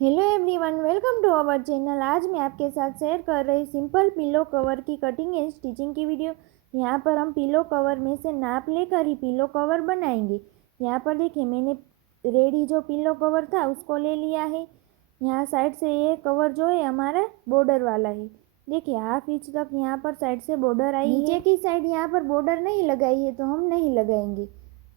Hello everyone, welcome to our channel. आज मैं आपके साथ शेयर कर रही सिंपल पिलो कवर की कटिंग एंड स्टिचिंग की वीडियो। यहाँ पर हम पिलो कवर में से नाप लेकर ही पिलो कवर बनाएंगे। यहाँ पर देखिए, मैंने रेडी जो पिलो कवर था उसको ले लिया है। यहाँ साइड से ये कवर जो है हमारा बॉर्डर वाला है। देखिए, 1/2 इंच तक यहाँ पर साइड से बॉर्डर आई है। नीचे की साइड यहाँ पर बॉर्डर नहीं लगाई है तो हम नहीं लगाएंगे।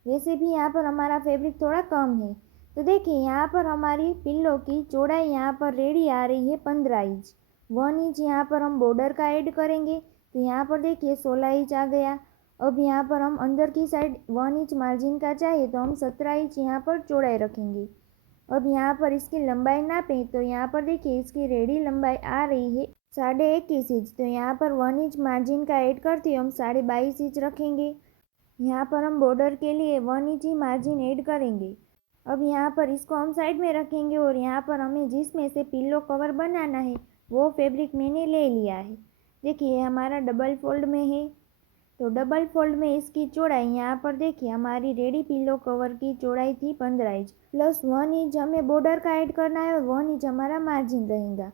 वैसे भी यहाँ पर हमारा फैब्रिक थोड़ा कम है। तो देखिए, यहाँ पर हमारी पिल्लो की चौड़ाई यहाँ पर रेडी आ रही है 15 इंच। 1 इंच यहाँ पर हम बॉर्डर का ऐड करेंगे तो यहाँ पर देखिए 16 इंच आ गया। अब यहाँ पर हम अंदर की साइड 1 इंच मार्जिन का चाहिए तो हम 17 इंच यहाँ पर चौड़ाई रखेंगे। अब यहाँ पर इसकी लंबाई नापें तो यहाँ पर देखिए इसकी रेडी लंबाई आ रही है 21.5 इंच। तो यहाँ पर 1 इंच मार्जिन का ऐड करते हम 22.5 इंच रखेंगे। यहाँ पर हम बॉर्डर के लिए 1 इंच ही मार्जिन ऐड करेंगे। अब यहाँ पर इसको हम साइड में रखेंगे और यहाँ पर हमें जिसमें से पिल्लो कवर बनाना है वो फैब्रिक मैंने ले लिया है। देखिए, हमारा डबल फोल्ड में है तो डबल फोल्ड में इसकी चौड़ाई यहाँ पर देखिए हमारी रेडी पिल्लो कवर की चौड़ाई थी 15 इंच प्लस 1 इंच हमें बॉर्डर का ऐड करना है और 1 इंच हमारा मार्जिन रहेगा।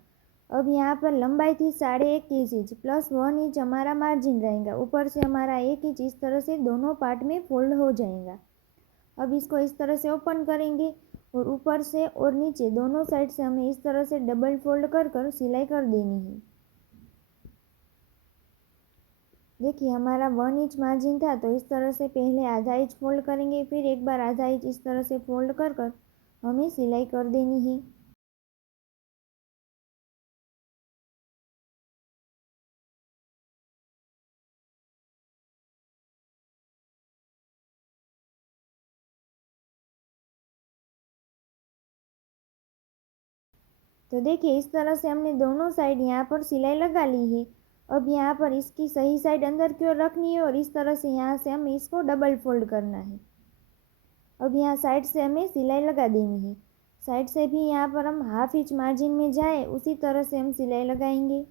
अब यहाँ पर लंबाई थी 21.5 इंच प्लस 1 इंच हमारा मार्जिन रहेगा। ऊपर से हमारा 1 इंच इस तरह से दोनों पार्ट में फोल्ड हो जाएगा। अब इसको इस तरह से ओपन करेंगे और ऊपर से और नीचे दोनों साइड से हमें इस तरह से डबल फोल्ड कर कर सिलाई कर देनी है। देखिए, हमारा 1 इंच मार्जिन था तो इस तरह से पहले आधा इंच फोल्ड करेंगे, फिर एक बार आधा इंच इस तरह से फोल्ड कर कर हमें सिलाई कर देनी है। तो देखिए, इस तरह से हमने दोनों साइड यहाँ पर सिलाई लगा ली है। अब यहाँ पर इसकी सही साइड अंदर की ओर रखनी है और इस तरह से यहाँ से हमें इसको डबल फोल्ड करना है। अब यहाँ साइड से हमें सिलाई लगा देनी है। साइड से भी यहाँ पर हम 1/2 इंच मार्जिन में जाए उसी तरह से हम सिलाई लगाएंगे।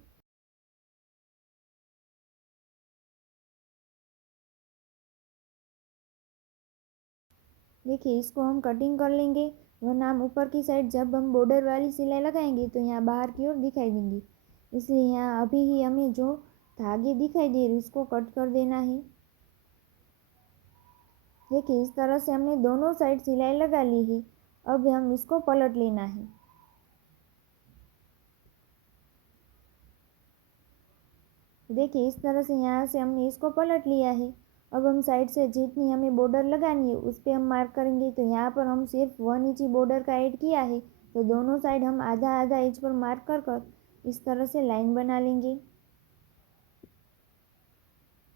देखिए, इसको हम कटिंग कर लेंगे वरना हम ऊपर की साइड जब हम बॉर्डर वाली सिलाई लगाएंगे तो यहाँ बाहर की ओर दिखाई देंगी। इसलिए यहाँ अभी ही हमें जो धागे दिखाई दे रहे इसको कट कर देना है। देखिए, इस तरह से हमने दोनों साइड सिलाई लगा ली है। अब हम इसको पलट लेना है। देखिए, इस तरह से यहाँ से हमने इसको पलट लिया है। अब हम साइड से जितनी हमें बॉर्डर लगानी है उस पर हम मार्क करेंगे। तो यहाँ पर हम सिर्फ 1 इंच ही बॉर्डर का ऐड किया है तो दोनों साइड हम आधा आधा इंच पर मार्क कर कर इस तरह से लाइन बना लेंगे।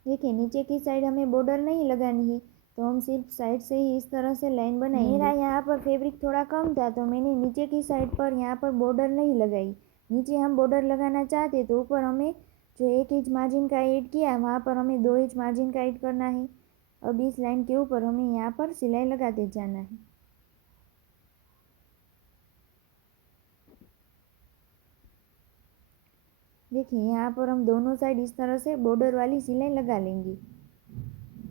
देखिए, नीचे की साइड हमें बॉर्डर नहीं लगानी है तो हम सिर्फ साइड से ही इस तरह से लाइन बनाएंगे। मेरा यहाँ पर फैब्रिक थोड़ा कम था तो मैंने नीचे की साइड पर यहाँ पर बॉर्डर नहीं लगाई। नीचे हम बॉर्डर लगाना चाहते तो ऊपर हमें जो 1 इंच मार्जिन का ऐड किया वहाँ पर हमें 2 इंच मार्जिन का ऐड करना है। अब इस लाइन के ऊपर हमें यहाँ पर सिलाई लगाते जाना है। देखिए, यहाँ पर हम दोनों साइड इस तरह से बॉर्डर वाली सिलाई लगा लेंगे।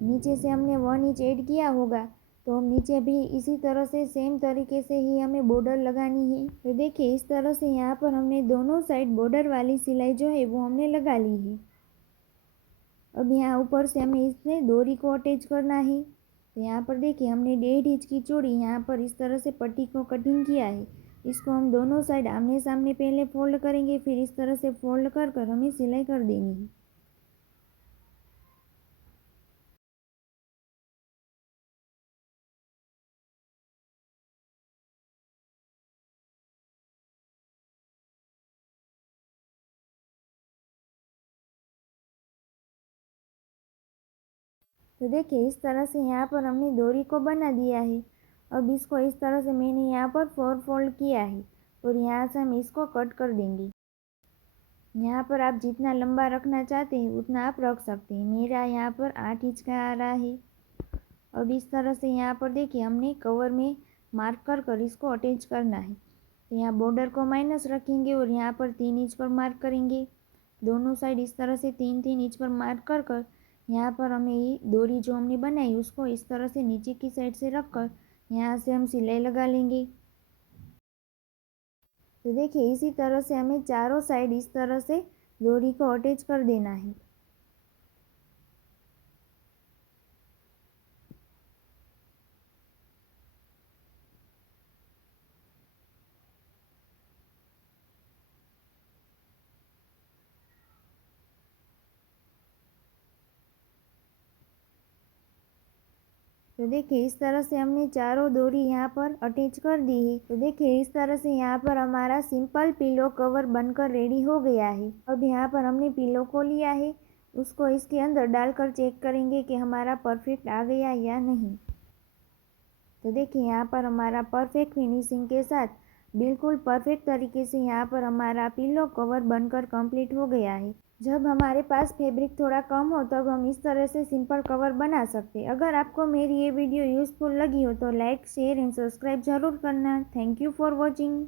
नीचे से हमने 1 इंच ऐड किया होगा तो हम नीचे भी इसी तरह से सेम तरीके से ही हमें बॉर्डर लगानी है। तो देखिए, इस तरह से यहाँ पर हमने दोनों साइड बॉर्डर वाली सिलाई जो है वो हमने लगा ली है। अब यहाँ ऊपर से हमें इसमें डोरी को अटैच करना है। तो यहाँ पर देखिए, हमने 1.5 इंच की चूड़ी यहाँ पर इस तरह से पट्टी को कटिंग किया है। इसको हम दोनों साइड आमने सामने पहले फोल्ड करेंगे, फिर इस तरह से फोल्ड कर कर हमें सिलाई कर देनी है। तो देखिए, इस तरह से यहाँ पर हमने डोरी को बना दिया है। अब इसको इस तरह से मैंने यहाँ पर 4 फोल्ड किया है और यहाँ से हम इसको कट कर देंगे। यहाँ पर आप जितना लंबा रखना चाहते हैं उतना आप रख सकते हैं। मेरा यहाँ पर 8 इंच का आ रहा है। अब इस तरह से यहाँ पर देखिए हमने कवर में मार्क कर कर इसको अटैच करना है। तो यहाँ बॉर्डर को माइनस रखेंगे और यहाँ पर 3 इंच पर मार्क करेंगे। दोनों साइड इस तरह से 3-3 इंच पर मार्क कर कर यहाँ पर हमें ये डोरी जो हमने बनाई उसको इस तरह से नीचे की साइड से रख कर यहाँ से हम सिलाई लगा लेंगे। तो देखिए इसी तरह से हमें चारों साइड इस तरह से डोरी को अटैच कर देना है। तो देखिए इस तरह से हमने चारों डोरी यहाँ पर अटैच कर दी है। तो देखिए इस तरह से यहाँ पर हमारा सिंपल पिलो कवर बनकर रेडी हो गया है। अब यहाँ पर हमने पिलो को लिया है, उसको इसके अंदर डालकर चेक करेंगे कि हमारा परफेक्ट आ गया या नहीं। तो देखिए यहाँ पर हमारा परफेक्ट फिनिशिंग के साथ बिल्कुल परफेक्ट तरीके से यहाँ पर हमारा पिलो कवर बनकर कंप्लीट हो गया है। जब हमारे पास फैब्रिक थोड़ा कम हो तब हम इस तरह से सिंपल कवर बना सकते हैं। अगर आपको मेरी ये वीडियो यूज़फुल लगी हो तो लाइक शेयर एंड सब्सक्राइब ज़रूर करना। Thank you for watching.